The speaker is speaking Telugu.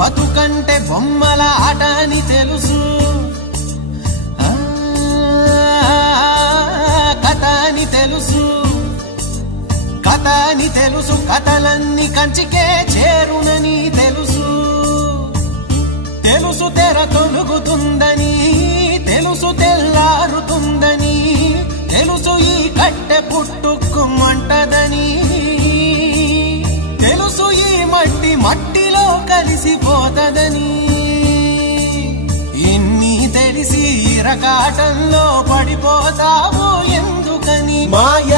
బతుకంటే బొమ్మల ఆట అని తెలుసు కథ అని తెలుసు కథ అని తెలుసు కథలన్నీ కంచికే చేరునని తెలుసు తెలుసు తెర తొలుగుతుందని తెలుసు తెల్లారుతుందని తెలుసు ఈ కట్టె పుట్టుకుమంటదని తెలుసు ఈ మట్టి మట్టిలో కలిసిపోతదని ఇన్ని తెలిసి ఇరకాటంలో పడిపోతావు ఎందుకని మాయ